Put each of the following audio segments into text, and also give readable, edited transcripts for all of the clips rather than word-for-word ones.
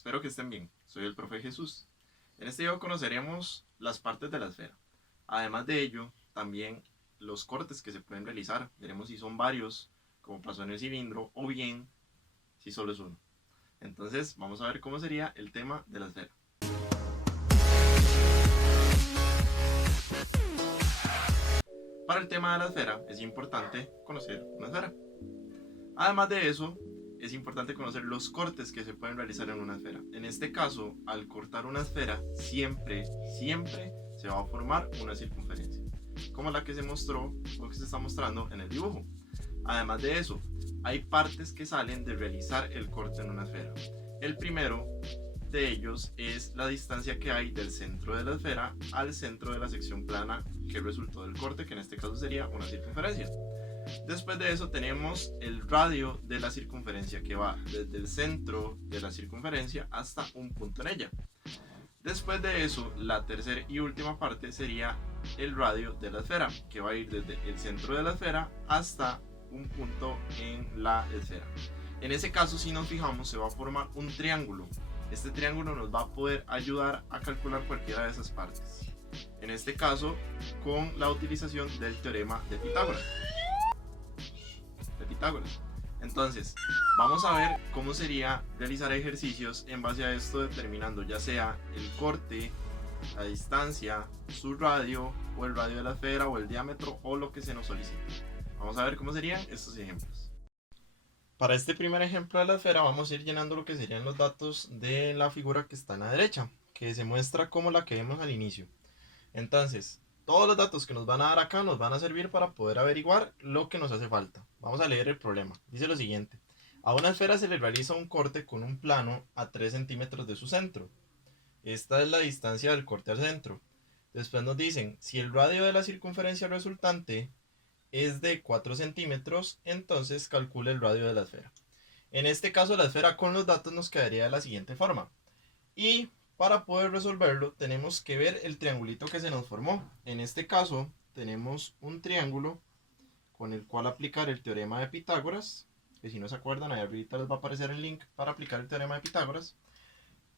Espero que estén bien. Soy el profe Jesús. En este video conoceremos las partes de la esfera. Además de ello, también los cortes que se pueden realizar. Veremos si son varios, como pasó en el cilindro, o bien si solo es uno. Entonces, vamos a ver cómo sería el tema de la esfera. Para el tema de la esfera es importante conocer una esfera. Además de eso, es importante conocer los cortes que se pueden realizar en una esfera. En este caso, al cortar una esfera, siempre se va a formar una circunferencia, como la que se mostró o que se está mostrando en el dibujo. Además de eso, hay partes que salen de realizar el corte en una esfera. El primero de ellos es la distancia que hay del centro de la esfera al centro de la sección plana que resultó del corte, que en este caso sería una circunferencia. Después de eso tenemos el radio de la circunferencia, que va desde el centro de la circunferencia hasta un punto en ella. Después de eso, la tercera y última parte sería el radio de la esfera, que va a ir desde el centro de la esfera hasta un punto en la esfera. En ese caso, si nos fijamos, se va a formar un triángulo. Este triángulo nos va a poder ayudar a calcular cualquiera de esas partes. En este caso, con la utilización del teorema de Pitágoras. Entonces, vamos a ver cómo sería realizar ejercicios en base a esto, determinando ya sea el corte, la distancia, su radio, o el radio de la esfera, o el diámetro, o lo que se nos solicite. Vamos a ver cómo serían estos ejemplos. Para este primer ejemplo de la esfera vamos a ir llenando lo que serían los datos de la figura que está en la derecha, que se muestra como la que vemos al inicio. Entonces, todos los datos que nos van a dar acá nos van a servir para poder averiguar lo que nos hace falta. Vamos a leer el problema. Dice lo siguiente. A una esfera se le realiza un corte con un plano a 3 centímetros de su centro. Esta es la distancia del corte al centro. Después nos dicen, si el radio de la circunferencia resultante es de 4 centímetros, entonces calcule el radio de la esfera. En este caso, la esfera con los datos nos quedaría de la siguiente forma. Y para poder resolverlo tenemos que ver el triangulito que se nos formó. En este caso tenemos un triángulo con el cual aplicar el teorema de Pitágoras, que si no se acuerdan ahí ahorita les va a aparecer el link para aplicar el teorema de Pitágoras.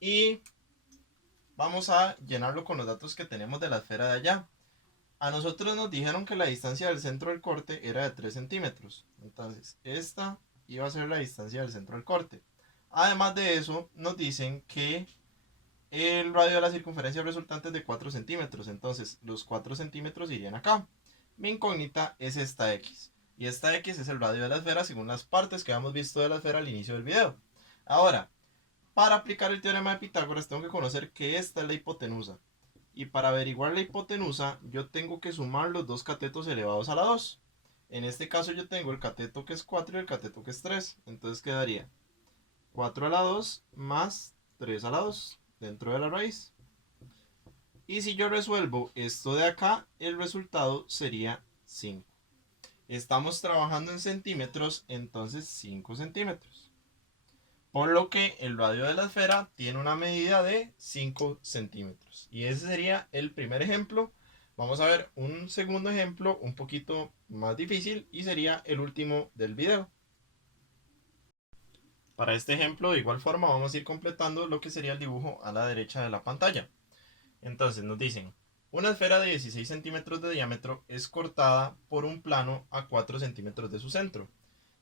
Y vamos a llenarlo con los datos que tenemos de la esfera de allá. A nosotros nos dijeron que la distancia del centro del corte era de 3 centímetros. Entonces esta iba a ser la distancia del centro del corte. Además de eso nos dicen que el radio de la circunferencia resultante es de 4 centímetros, entonces los 4 centímetros irían acá. Mi incógnita es esta X, y esta X es el radio de la esfera según las partes que habíamos visto de la esfera al inicio del video. Ahora, para aplicar el teorema de Pitágoras tengo que conocer que esta es la hipotenusa, y para averiguar la hipotenusa yo tengo que sumar los dos catetos elevados a la 2. En este caso yo tengo el cateto que es 4 y el cateto que es 3, entonces quedaría 4 a la 2 más 3 a la 2 dentro de la raíz. Y si yo resuelvo esto de acá, el resultado sería 5. Estamos trabajando en centímetros, entonces 5 centímetros. Por lo que el radio de la esfera tiene una medida de 5 centímetros. Y ese sería el primer ejemplo. Vamos a ver un segundo ejemplo un poquito más difícil y sería el último del video. Para este ejemplo, de igual forma, vamos a ir completando lo que sería el dibujo a la derecha de la pantalla. Entonces nos dicen, una esfera de 16 centímetros de diámetro es cortada por un plano a 4 centímetros de su centro.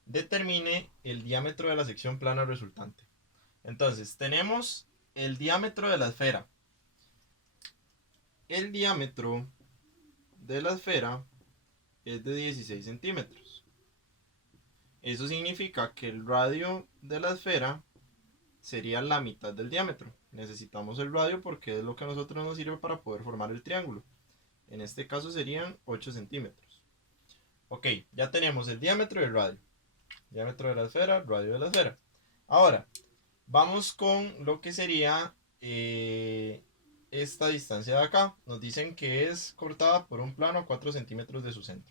Determine el diámetro de la sección plana resultante. Entonces, tenemos el diámetro de la esfera. El diámetro de la esfera es de 16 centímetros. Eso significa que el radio de la esfera sería la mitad del diámetro. Necesitamos el radio porque es lo que a nosotros nos sirve para poder formar el triángulo. En este caso serían 8 centímetros. Ok, ya tenemos el diámetro y el radio. Diámetro de la esfera, radio de la esfera. Ahora, vamos con lo que sería esta distancia de acá. Nos dicen que es cortada por un plano a 4 centímetros de su centro.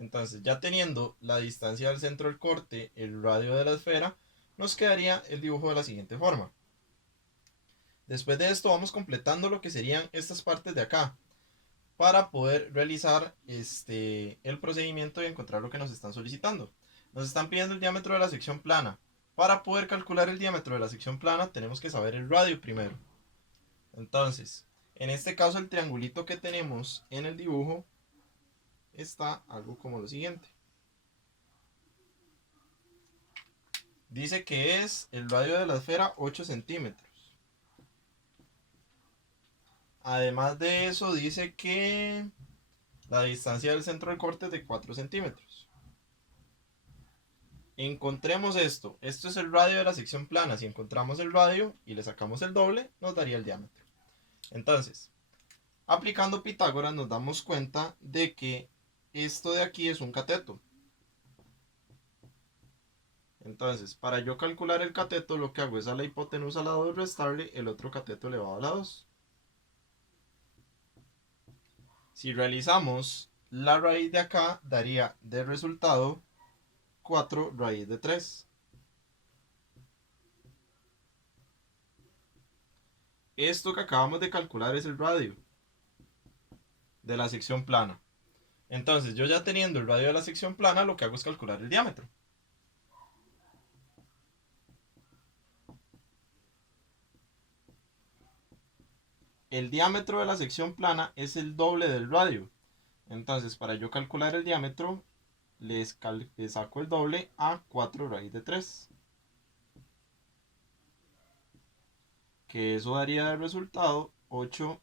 Entonces, ya teniendo la distancia del centro del corte, el radio de la esfera, nos quedaría el dibujo de la siguiente forma. Después de esto vamos completando lo que serían estas partes de acá para poder realizar el procedimiento y encontrar lo que nos están solicitando. Nos están pidiendo el diámetro de la sección plana. Para poder calcular el diámetro de la sección plana tenemos que saber el radio primero. Entonces, en este caso el triangulito que tenemos en el dibujo está algo como lo siguiente. Dice que es el radio de la esfera 8 centímetros. Además de eso dice que la distancia del centro del corte es de 4 centímetros. Encontremos esto. Esto es el radio de la sección plana. Si encontramos el radio y le sacamos el doble, nos daría el diámetro. Entonces, aplicando Pitágoras nos damos cuenta de que esto de aquí es un cateto. Entonces, para yo calcular el cateto, lo que hago es a la hipotenusa a la 2 restarle el otro cateto elevado a la 2. Si realizamos la raíz de acá, daría de resultado 4 raíz de 3. Esto que acabamos de calcular es el radio de la sección plana. Entonces, yo ya teniendo el radio de la sección plana, lo que hago es calcular el diámetro. El diámetro de la sección plana es el doble del radio. Entonces, para yo calcular el diámetro, le saco el doble a 4 raíz de 3. Que eso daría de resultado 8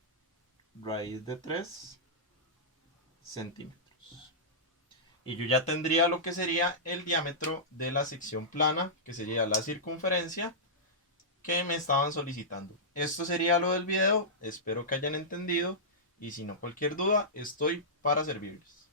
raíz de 3 centímetros. Y yo ya tendría lo que sería el diámetro de la sección plana, que sería la circunferencia que me estaban solicitando. Esto sería lo del video, espero que hayan entendido y si no cualquier duda estoy para servirles.